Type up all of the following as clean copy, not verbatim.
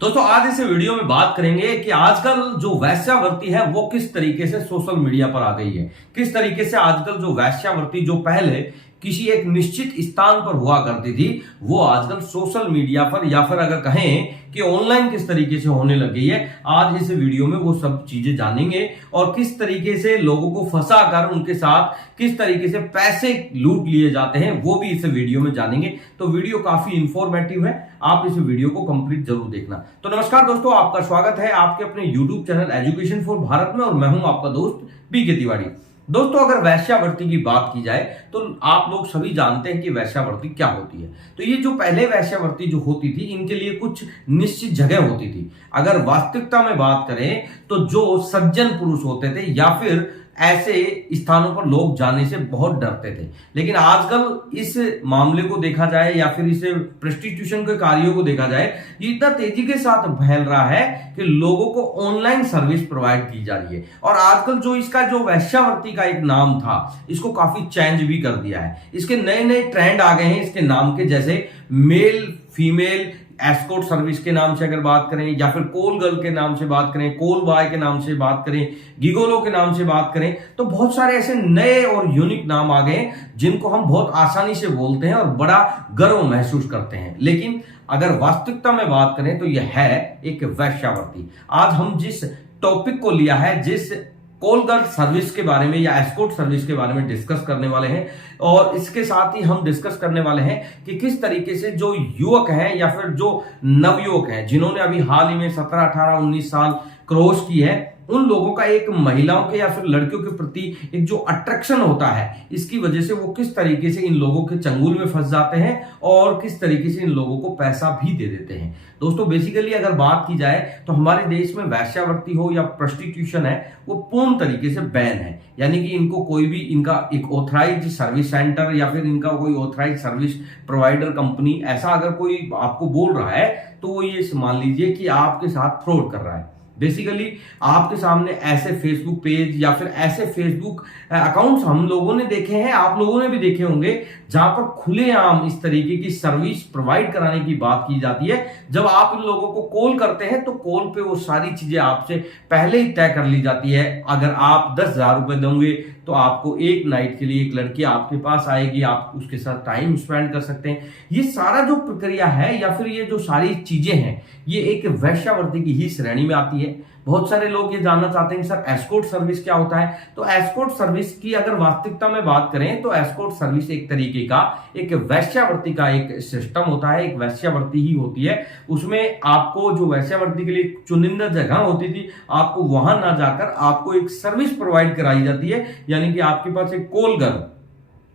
दोस्तों आज इस वीडियो में बात करेंगे कि आजकल जो वैश्यावृत्ति है वो किस तरीके से सोशल मीडिया पर आ गई है। किस तरीके से आजकल जो वैश्यावृत्ति जो पहले किसी एक निश्चित स्थान पर हुआ करती थी वो आजकल सोशल मीडिया पर या फिर अगर कहें कि ऑनलाइन किस तरीके से होने लग गई है। आज इस वीडियो में वो सब चीजें जानेंगे और किस तरीके से लोगों को फंसा कर उनके साथ किस तरीके से पैसे लूट लिए जाते हैं वो भी इस वीडियो में जानेंगे। तो वीडियो काफी इंफॉर्मेटिव है, आप इस वीडियो को कंप्लीट जरूर देखना। तो नमस्कार दोस्तों, आपका स्वागत है आपके अपने YouTube channel education for Bharat में और मैं हूं आपका दोस्त बीके तिवारी। दोस्तों अगर वैश्यावृत्ति की बात की जाए तो आप लोग सभी जानते हैं कि वैश्यावृत्ति क्या होती है। तो ये जो पहले वैश्यावृत्ति जो होती थी इनके लिए कुछ निश्चित जगह होती थी। अगर वास्तविकता में बात करें तो जो सज्जन पुरुष होते थे या फिर ऐसे स्थानों पर लोग जाने से बहुत डरते थे। लेकिन आजकल इस मामले को देखा जाए या फिर इस प्रोस्टिट्यूशन के कार्यों को देखा जाए, ये इतना तेजी के साथ फैल रहा है कि लोगों को ऑनलाइन सर्विस प्रोवाइड की जा रही है। और आजकल जो इसका जो वैश्यावृत्ति का एक नाम था इसको काफी चेंज भी कर दिया है। इसके नए नए ट्रेंड आ गए हैं इसके नाम के, जैसे मेल फीमेल एस्कॉर्ट सर्विस के नाम से अगर बात करें या फिर कॉल गर्ल के नाम से बात करें, कॉल बॉय के नाम से बात करें, गिगोलो के नाम से बात करें, तो बहुत सारे ऐसे नए और यूनिक नाम आ गए जिनको हम बहुत आसानी से बोलते हैं और बड़ा गर्व महसूस करते हैं। लेकिन अगर वास्तविकता में बात करें तो यह है एक वैश्यावृत्ति। आज हम जिस टॉपिक को लिया है, जिस कॉल गर्ल सर्विस के बारे में या एस्कॉर्ट सर्विस के बारे में डिस्कस करने वाले हैं, और इसके साथ ही हम डिस्कस करने वाले हैं कि किस तरीके से जो युवक हैं या फिर जो नवयुवक हैं जिन्होंने अभी हाल ही में 17, 18, 19 साल क्रॉस की है, उन लोगों का एक महिलाओं के या फिर लड़कियों के प्रति एक जो अट्रैक्शन होता है, इसकी वजह से वो किस तरीके से इन लोगों के चंगुल में फंस जाते हैं और किस तरीके से इन लोगों को पैसा भी दे देते हैं। दोस्तों बेसिकली अगर बात की जाए तो हमारे देश में वैश्यावृत्ति हो या प्रोस्टिट्यूशन है वो पूर्ण तरीके से बैन है। यानी कि इनको कोई भी इनका एक ऑथराइज सर्विस सेंटर या फिर इनका कोई ऑथराइज सर्विस प्रोवाइडर कंपनी ऐसा अगर कोई आपको बोल रहा है तो वो ये मान लीजिए कि आपके साथ फ्रॉड कर रहा है। बेसिकली आपके सामने ऐसे फेसबुक पेज या फिर ऐसे फेसबुक अकाउंट्स हम लोगों ने देखे हैं, आप लोगों ने भी देखे होंगे, जहां पर खुलेआम इस तरीके की सर्विस प्रोवाइड कराने की बात की जाती है। जब आप इन लोगों को कॉल करते हैं तो कॉल पे वो सारी चीजें आपसे पहले ही तय कर ली जाती है। अगर आप 10,000 रुपए दोगे तो आपको एक नाइट के लिए एक लड़की आपके पास आएगी, आप उसके साथ टाइम स्पेंड कर सकते हैं। ये सारा जो प्रक्रिया है या फिर ये जो सारी चीजें हैं ये एक वैश्यावृत्ति की ही श्रेणी में आती है। बहुत सारे लोग ये जानना चाहते हैं सर एस्कॉर्ट सर्विस क्या होता है। तो एस्कॉर्ट सर्विस की अगर वास्तविकता में बात करें तो एस्कॉर्ट सर्विस एक तरीके का एक वैश्यावृत्ति का एक सिस्टम होता है, एक वैश्यावृत्ति ही होती है। उसमें आपको जो वैश्यावृत्ति के लिए चुनिंदा जगह होती थी, आपको वहां ना जाकर आपको एक सर्विस प्रोवाइड कराई जाती है। यानी कि आपके पास एक कॉल गर्ल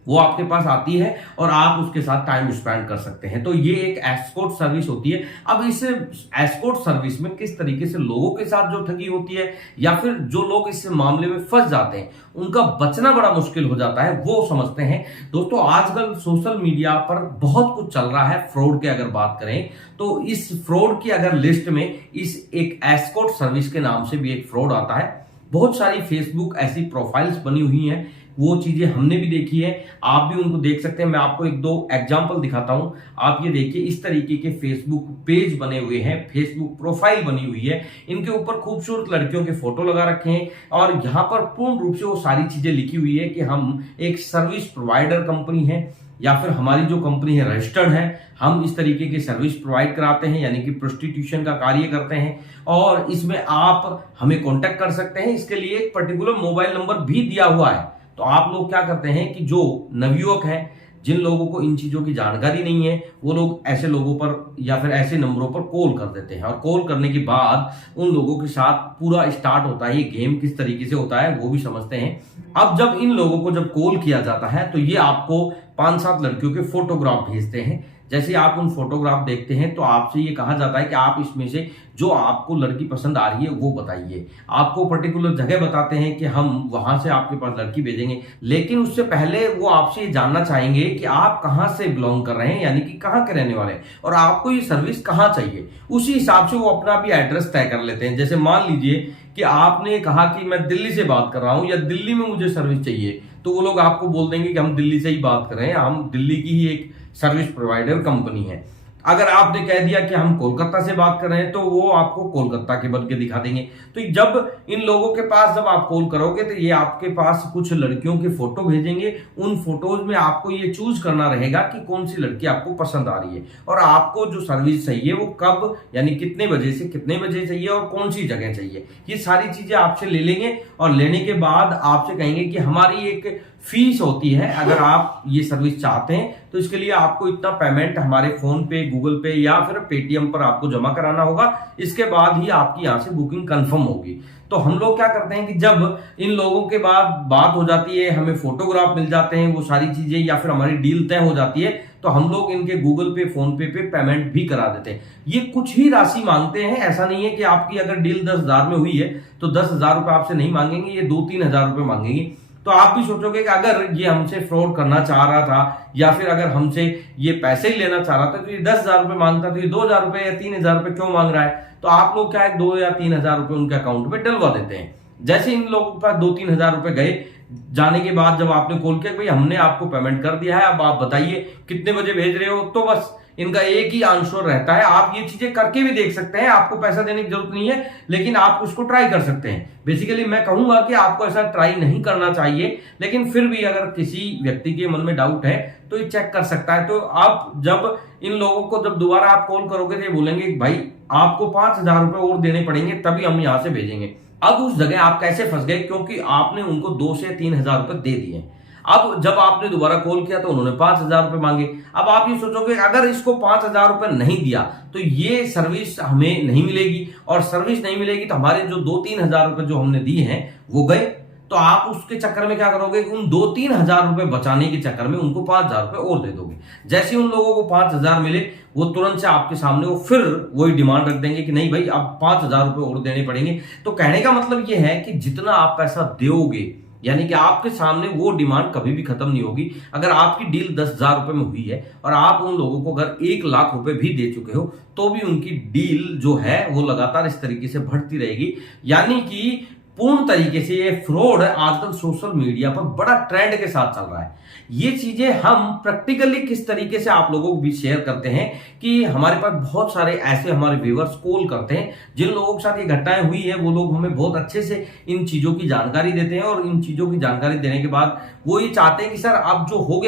वो आपके पास आती है और आप उसके साथ टाइम स्पेंड कर सकते हैं। तो ये एक एस्कॉर्ट सर्विस होती है। अब इस एस्कॉर्ट सर्विस में किस तरीके से लोगों के साथ जो ठगी होती है या फिर जो लोग इस मामले में फंस जाते हैं उनका बचना बड़ा मुश्किल हो जाता है, वो समझते हैं। दोस्तों आजकल सोशल मीडिया पर बहुत कुछ चल रहा है फ्रॉड के अगर बात करें तो इस फ्रॉड की अगर लिस्ट में इस एक एस्कॉर्ट सर्विस के नाम से भी एक फ्रॉड आता है। बहुत सारी फेसबुक ऐसी प्रोफाइल्स बनी हुई हैं, वो चीजें हमने भी देखी है, आप भी उनको देख सकते हैं। मैं आपको एक दो एग्जांपल दिखाता हूं। आप ये देखिए, इस तरीके के फेसबुक पेज बने हुए हैं, फेसबुक प्रोफाइल बनी हुई है, इनके ऊपर खूबसूरत लड़कियों के फोटो लगा रखे हैं और यहाँ पर पूर्ण रूप से वो सारी चीजें लिखी हुई है कि हम एक सर्विस प्रोवाइडर कंपनी है या फिर हमारी जो कंपनी है रजिस्टर्ड है, हम इस तरीके की सर्विस प्रोवाइड कराते हैं यानी कि प्रोस्टिट्यूशन का कार्य करते हैं और इसमें आप हमें कांटेक्ट कर सकते हैं। इसके लिए एक पर्टिकुलर मोबाइल नंबर भी दिया हुआ है। तो आप लोग क्या करते हैं कि जो नवयुवक हैं जिन लोगों को इन चीजों की जानकारी नहीं है वो लोग ऐसे लोगों पर या फिर ऐसे नंबरों पर कॉल कर देते हैं और कॉल करने के बाद उन लोगों के साथ पूरा स्टार्ट होता है। ये गेम किस तरीके से होता है वो भी समझते हैं। अब जब इन लोगों को जब कॉल किया जाता है तो ये आपको 5-7 लड़कियों के फोटोग्राफ भेजते हैं। जैसे आप उन फोटोग्राफ देखते हैं तो आपसे ये कहा जाता है कि आप इसमें से जो आपको लड़की पसंद आ रही है वो बताइए। आपको पर्टिकुलर जगह बताते हैं कि हम वहां से आपके पास लड़की भेजेंगे, लेकिन उससे पहले वो आपसे ये जानना चाहेंगे कि आप कहां से बिलोंग कर रहे हैं, यानी कि कहां के रहने वाले हैं और आपको ये सर्विस कहां चाहिए। उसी हिसाब से वो अपना भी एड्रेस तय कर लेते हैं। जैसे मान लीजिए कि आपने कहा कि मैं दिल्ली से बात कर रहा हूं या दिल्ली में मुझे सर्विस चाहिए, तो वो लोग आपको बोल देंगे कि हम दिल्ली से ही बात कर रहे हैं, हम दिल्ली की ही एक सर्विस प्रोवाइडर कंपनी है। अगर आपने कह दिया कि हम कोलकाता से बात कर रहे हैं तो वो आपको कोलकाता के बन के दिखा देंगे। तो जब इन लोगों के पास जब आप कॉल करोगे तो ये आपके पास कुछ लड़कियों की फोटो भेजेंगे। उन फोटोज में आपको ये चूज करना रहेगा कि कौन सी लड़की आपको पसंद आ रही है और आपको जो सर्विस चाहिए वो कब यानी कितने बजे से कितने बजे चाहिए और कौन सी जगह चाहिए। ये सारी चीजें आपसे ले लेंगे और लेने के बाद आपसे कहेंगे कि हमारी एक फीस होती है, अगर आप ये सर्विस चाहते हैं तो इसके लिए आपको इतना पेमेंट हमारे फोन पे, गूगल पे या फिर पेटीएम पर आपको जमा कराना होगा। इसके बाद ही आपकी यहाँ से बुकिंग कंफर्म होगी। तो हम लोग क्या करते हैं कि जब इन लोगों के बाद बात हो जाती है, हमें फोटोग्राफ मिल जाते हैं, वो सारी चीजें या फिर हमारी डील तय हो जाती है, तो हम लोग इनके गूगल पे, फोन पे पेमेंट भी करा देते हैं। ये कुछ ही राशि मांगते हैं, ऐसा नहीं है कि आपकी अगर डील 10,000 में हुई है तो 10,000 रुपए आपसे नहीं मांगेंगे, ये 2-3 हजार रुपए मांगेंगे। तो आप भी सोचोगे कि अगर ये हमसे फ्रॉड करना चाह रहा था या फिर अगर हमसे ये पैसे ही लेना चाह रहा था तो ये 10,000 रुपए मांगता, तो ये 2,000 रुपए या 3,000 रुपए क्यों मांग रहा है। तो आप लोग क्या है 2 या 3,000 रुपए उनके अकाउंट में डलवा देते हैं। जैसे इन लोगों के पास 2-3 हजार रुपए गए, जाने के बाद जब आपने कॉल किया भाई हमने आपको पेमेंट कर दिया है, अब आप बताइए कितने बजे भेज रहे हो, तो बस इनका एक ही आंसर रहता है। आप ये चीजें करके भी देख सकते हैं, आपको पैसा देने की जरूरत नहीं है, लेकिन आप उसको ट्राई कर सकते हैं। बेसिकली मैं कहूंगा कि आपको ऐसा ट्राई नहीं करना चाहिए, लेकिन फिर भी अगर किसी व्यक्ति के मन में डाउट है तो ये चेक कर सकता है। तो आप जब इन लोगों को जब दोबारा आप कॉल करोगे तो ये बोलेंगे भाई आपको 5,000 रुपए और देने पड़ेंगे तभी हम यहां से भेजेंगे। अब उस जगह आप कैसे फंस गए, क्योंकि आपने उनको 2 से 3,000 रुपए दे दिए। अब जब आपने दोबारा कॉल किया तो उन्होंने 5,000 रुपए मांगे। अब आप ये सोचोगे अगर इसको 5,000 रुपए नहीं दिया तो ये सर्विस हमें नहीं मिलेगी, और सर्विस नहीं मिलेगी तो हमारे जो 2-3 हजार रुपए जो हमने दिए हैं वो गए। तो आप उसके चक्कर में क्या करोगे, उन 2-3 हजार रुपए बचाने के चक्कर में उनको 5,000 रुपए और दे दोगे। जैसे उन लोगों को 5,000 मिले वो तुरंत से आपके सामने वो फिर वही डिमांड रख देंगे कि नहीं भाई अब 5,000 रुपए और देने पड़ेंगे। तो कहने का मतलब ये है कि जितना आप पैसा दोगे, यानी कि आपके सामने वो डिमांड कभी भी खत्म नहीं होगी। अगर आपकी डील 10,000 रुपए में हुई है और आप उन लोगों को अगर 1,00,000 रुपए भी दे चुके हो तो भी उनकी डील जो है वो लगातार इस तरीके से बढ़ती रहेगी। यानी कि पूर्ण तरीके से ये फ्रॉड आजकल सोशल मीडिया पर बड़ा ट्रेंड के साथ चल रहा है। ये चीजें हम प्रैक्टिकली किस तरीके से आप लोगों को भी शेयर करते हैं कि हमारे पास बहुत सारे ऐसे हमारे व्यूअर्स कॉल करते हैं जिन लोगों के साथ ये घटनाएं हुई है, वो लोग हमें बहुत अच्छे से इन चीजों की जानकारी देते हैं और इन चीजों की जानकारी देने के बाद वो ये चाहते हैं कि सर अब जो हो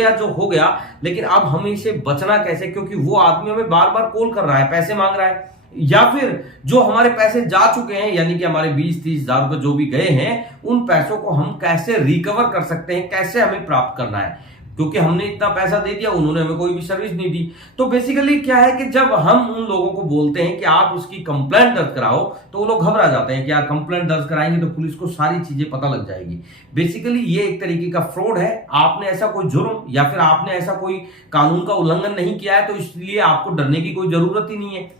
गया, लेकिन अब हमें इसे बचना कैसे, क्योंकि वो आदमी हमें बार बार कॉल कर रहा है, पैसे मांग रहा है, या फिर जो हमारे पैसे जा चुके हैं यानी कि हमारे 20-30 हजार रुपए जो भी गए हैं उन पैसों को हम कैसे रिकवर कर सकते हैं, कैसे हमें प्राप्त करना है, क्योंकि हमने इतना पैसा दे दिया, उन्होंने हमें कोई भी सर्विस नहीं दी। तो बेसिकली क्या है कि जब हम उन लोगों को बोलते हैं कि आप इसकी कंप्लेंट दर्ज कराओ तो वो लोग घबरा जाते हैं कि यार कंप्लेंट दर्ज कराएंगे तो पुलिस को सारी चीजें पता लग जाएगी। बेसिकली ये एक तरीके का फ्रॉड है। आपने ऐसा कोई जुर्म या फिर आपने ऐसा कोई कानून का उल्लंघन नहीं किया है तो इसलिए आपको डरने की कोई जरूरत ही नहीं है।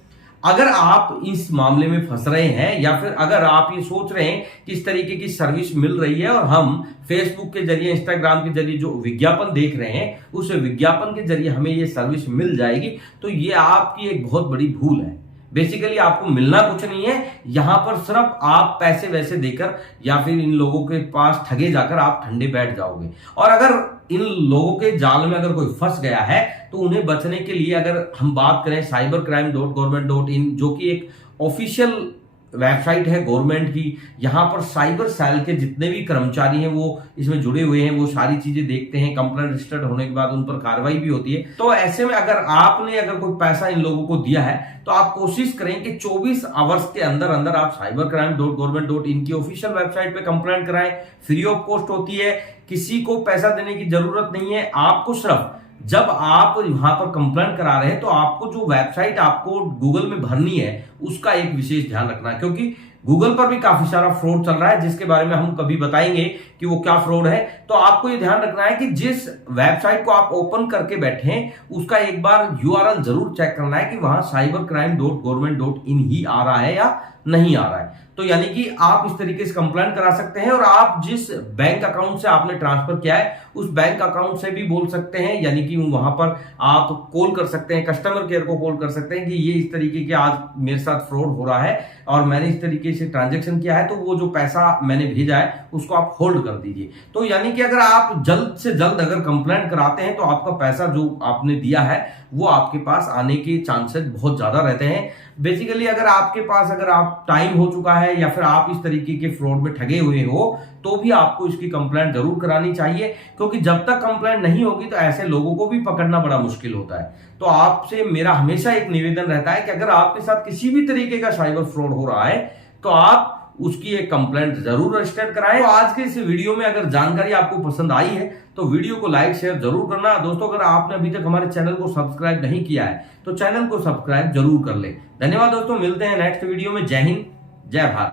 अगर आप इस मामले में फंस रहे हैं या फिर अगर आप ये सोच रहे हैं कि इस तरीके की सर्विस मिल रही है और हम फेसबुक के जरिए, इंस्टाग्राम के जरिए जो विज्ञापन देख रहे हैं उस विज्ञापन के जरिए हमें ये सर्विस मिल जाएगी, तो ये आपकी एक बहुत बड़ी भूल है। बेसिकली आपको मिलना कुछ नहीं है, यहां पर सिर्फ आप पैसे वैसे देकर या फिर इन लोगों के पास ठगे जाकर आप ठंडे बैठ जाओगे। और अगर इन लोगों के जाल में अगर कोई फंस गया है तो उन्हें बचने के लिए अगर हम बात करें cybercrime.government.in जो कि एक ऑफिशियल वेबसाइट है गवर्नमेंट की, यहां पर साइबर सेल के जितने भी कर्मचारी हैं वो इसमें जुड़े हुए हैं, वो सारी चीजें देखते हैं, कंप्लेंट रजिस्टर्ड होने के बाद उन पर कार्रवाई भी होती है। तो ऐसे में अगर आपने अगर कोई पैसा इन लोगों को दिया है तो आप कोशिश करें कि 24 आवर्स के अंदर अंदर आप cybercrime.government.in की ऑफिशियल वेबसाइट पे कंप्लेंट कराएं। फ्री ऑफ कॉस्ट होती है, किसी को पैसा देने की जरूरत नहीं है। आपको सिर्फ जब आप वहां पर कंप्लेंट करा रहे हैं तो आपको जो वेबसाइट आपको गूगल में भरनी है उसका एक विशेष ध्यान रखना है, क्योंकि गूगल पर भी काफी सारा फ्रॉड चल रहा है जिसके बारे में हम कभी बताएंगे कि वो क्या फ्रॉड है। तो आपको ये ध्यान रखना है कि जिस वेबसाइट को आप ओपन करके बैठे हैं उसका एक बार यूआरएल जरूर चेक करना है कि वहां cybercrime.government.in ही आ रहा है या नहीं आ रहा है। तो यानी कि आप इस तरीके से कंप्लेंट करा सकते हैं और आप जिस बैंक अकाउंट से आपने ट्रांसफर किया है उस बैंक अकाउंट से भी बोल सकते हैं, यानी कि वहां पर आप कॉल कर सकते हैं, कस्टमर केयर को कॉल कर सकते हैं कि ये इस तरीके के आज मेरे साथ फ्रॉड हो रहा है और मैंने इस तरीके तरीके से ट्रांजैक्शन किया है तो वो जो पैसा मैंने भेजा है उसको आप होल्ड कर दीजिए। तो यानी कि अगर आप जल्द से जल्द अगर कंप्लेंट कराते हैं तो आपका पैसा जो आपने दिया है वो आपके पास आने के चांसेस बहुत ज्यादा रहते हैं। बेसिकली अगर आपके पास अगर आप टाइम हो चुका है या फिर आप इस तरीके के फ्रॉड में ठगे हुए हो तो भी आपको इसकी कंप्लेंट जरूर करानी चाहिए, क्योंकि जब तक कंप्लेंट नहीं होगी तो ऐसे लोगों को भी पकड़ना बड़ा मुश्किल होता है। तो आपसे मेरा हमेशा एक निवेदन रहता है कि अगर आपके साथ किसी भी तरीके का साइबर फ्रॉड हो रहा है तो आप उसकी एक कंप्लेंट जरूर रजिस्टर कराएं। तो आज के इस वीडियो में अगर जानकारी आपको पसंद आई है तो वीडियो को लाइक शेयर जरूर करना। दोस्तों अगर आपने अभी तक हमारे चैनल को सब्सक्राइब नहीं किया है तो चैनल को सब्सक्राइब जरूर कर ले। धन्यवाद दोस्तों, मिलते हैं नेक्स्ट वीडियो में। जय हिंद, जय भारत।